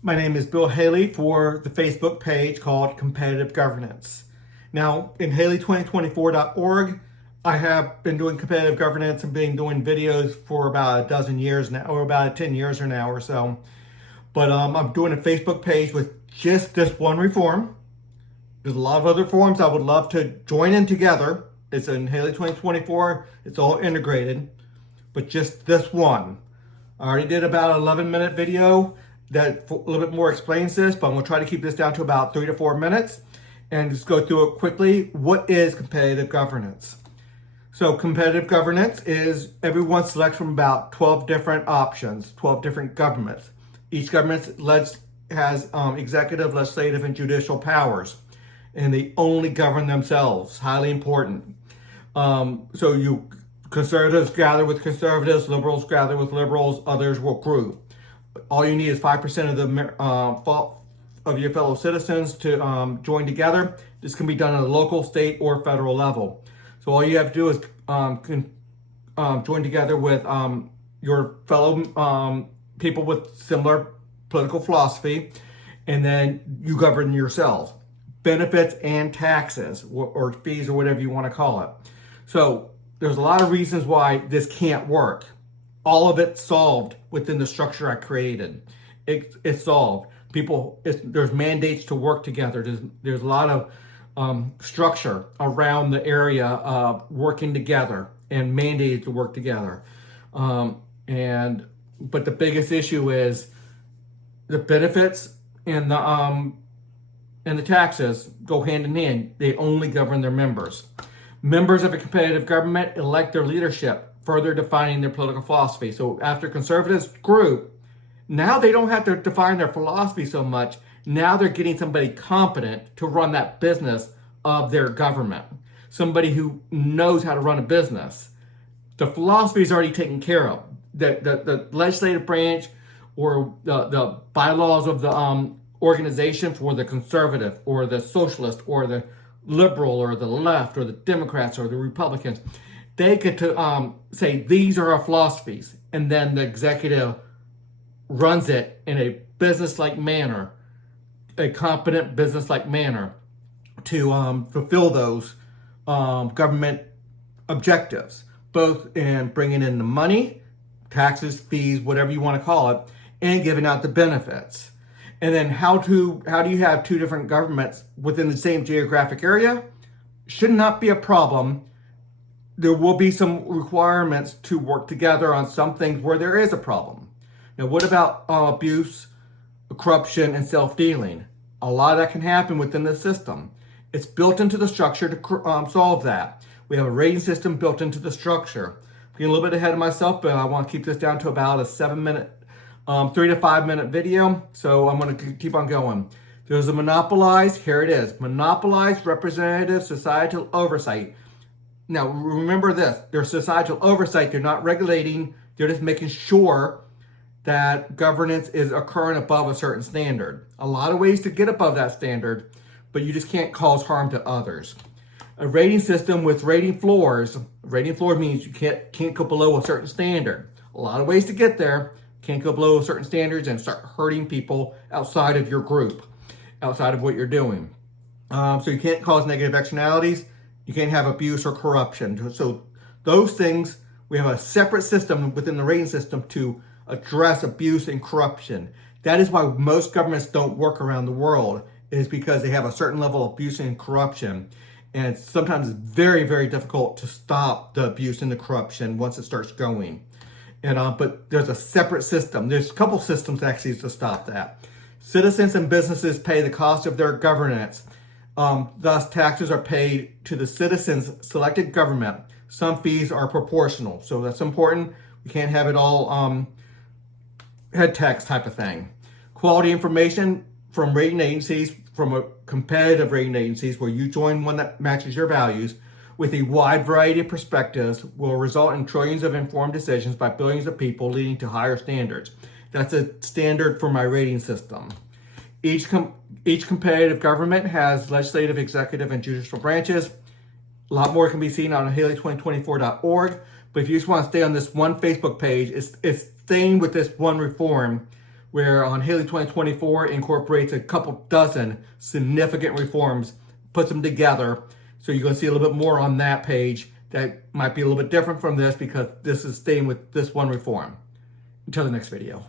My name is Bill Haley for the Facebook page called Competitive Governance. Now, in Haley2024.org, I have been doing competitive governance and been doing videos for about a dozen years now, or about 10 years now or so. But I'm doing a Facebook page with just this one reform. There's a lot of other forms I would love to join in together. It's in Haley 2024. It's all integrated, but just this one. I already did about an 11-minute video that a little bit more explains this, but I'm going to try to keep this down to about 3 to 4 minutes and just go through it quickly. What is competitive governance? So competitive governance is everyone selects from about 12 different options, 12 different governments. Each government has executive, legislative, and judicial powers, and they only govern themselves. Highly important. So conservatives gather with conservatives, liberals gather with liberals, others will group. All you need is 5% of your fellow citizens to join together. This can be done at a local, state, or federal level. So all you have to do is join together with your fellow people with similar political philosophy, and then you govern yourself. Benefits and taxes, or fees, or whatever you want to call it. So there's a lot of reasons why this can't work. All of it solved within the structure I created. It's solved. There's mandates to work together. There's a lot of structure around the area of working together and mandated to work together. But the biggest issue is the benefits and the taxes go hand in hand. They only govern their members. Members of a competitive government elect their leadership, further defining their political philosophy. So after conservatives group, now they don't have to define their philosophy so much. Now they're getting somebody competent to run that business of their government. Somebody who knows how to run a business. The philosophy is already taken care of. The legislative branch or the bylaws of the organization for the conservative or the socialist or the liberal or the left or the Democrats or the Republicans, they get to say, these are our philosophies. And then the executive runs it in a business-like manner, a competent business-like manner to fulfill those government objectives, both in bringing in the money, taxes, fees, whatever you want to call it, and giving out the benefits. And then how do you have two different governments within the same geographic area? Should not be a problem. There will be some requirements to work together on some things where there is a problem. Now, what about abuse, corruption, and self-dealing? A lot of that can happen within the system. It's built into the structure to solve that. We have a rating system built into the structure. I'm getting a little bit ahead of myself, but I want to keep this down to about a 7-minute 3 to 5 minute video, so I'm going to keep on going. There's a monopolized, here it is, monopolized representative societal oversight. Now remember this, there's societal oversight, they're not regulating, they're just making sure that governance is occurring above a certain standard. A lot of ways to get above that standard, but you just can't cause harm to others. A rating system with rating floors means you can't go below a certain standard. A lot of ways to get there. Can't go below certain standards and start hurting people outside of your group, outside of what you're doing. So you can't cause negative externalities. You can't have abuse or corruption. So those things, we have a separate system within the rating system to address abuse and corruption. That is why most governments don't work around the world, is because they have a certain level of abuse and corruption. And sometimes it's very, very difficult to stop the abuse and the corruption once it starts going. But there's a separate system. There's a couple systems actually to stop that. Citizens and businesses pay the cost of their governance. Thus, taxes are paid to the citizens' selected government. Some fees are proportional. So that's important. We can't have it all head tax type of thing. Quality information from rating agencies, from a competitive rating agencies where you join one that matches your values, with a wide variety of perspectives will result in trillions of informed decisions by billions of people, leading to higher standards. That's a standard for my rating system. Each competitive government has legislative, executive, and judicial branches. A lot more can be seen on Haley2024.org. But if you just want to stay on this one Facebook page, it's staying with this one reform where on Haley 2024 incorporates a couple dozen significant reforms, puts them together. So you're going to see a little bit more on that page that might be a little bit different from this because this is staying with this one reform. Until the next video.